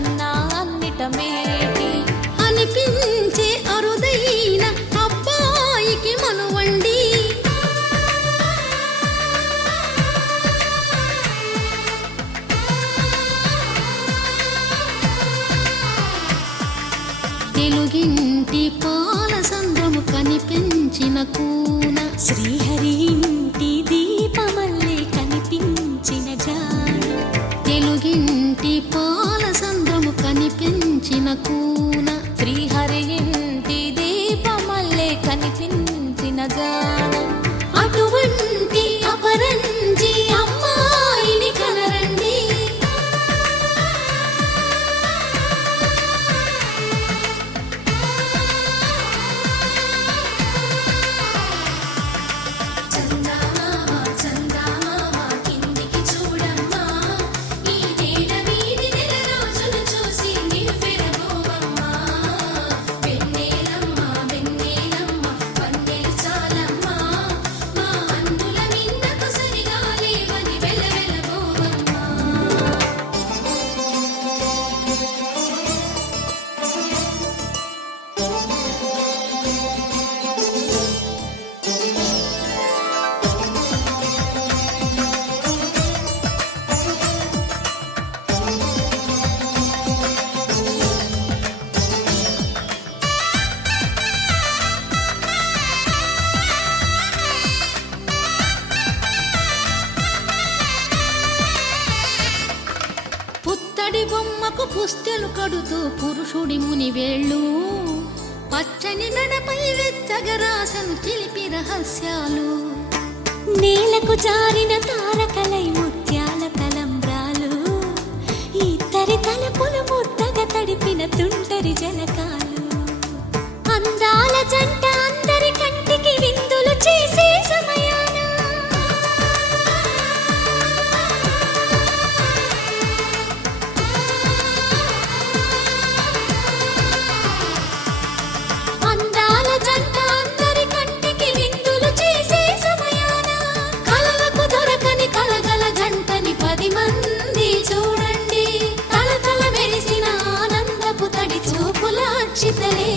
కన్నా అన్నిట మేటి అనిపించే అరుదైన అబ్బాయికి మనువండి. తెలుగింటి పాల సంద్రము కనిపించిన కూన శ్రీహరి ఇంటి దీపమల్లే కనిపించిన జాడు. తెలుగింటి పాల సంద్రము కనిపించిన కూన శ్రీహరి ఇంటి దీపమల్లే కనిపించిన జాడు. అటువంటి అపరంజి అమ్మాయిని కనరండి. చందమామ చందమామ కిందికి చూడమ్మా, ఈ నేల వీధి నెల రోజులు చూసి నివ్వెరబోవమ్మా. వెన్నెలమ్మ వెన్నెలమ్మ వన్నెలు చాలమ్మా, మా అన్నుల మిన్నకు సరిగా లేవని వెలవెలబోవమ్మా. పుత్తడి బొమ్మకు పుస్తెలు కడుతూ పురుషుడి ముని వేళ్ళు, పచ్చని మెడపై వెచ్చగరాసను చిలిపి రహస్యాలు. నేలకు జారిన తారకలై ముత్యాల తలంబ్రాలు, ఇద్దరి తలపులు ముద్దగా తడిపిన తుంటరి జలకాలు. అందాల జంట అందరి కంటికి విందులు చేసే సమయాన అందాల జంట అందరి కంటికి విందులు చేసే సమయాన కలలకు దొరకని కలగల జంటని 10 మంది చూడండి. తల తల మెరిసిన ఆనందపు తడి చూపుల అచ్చితలే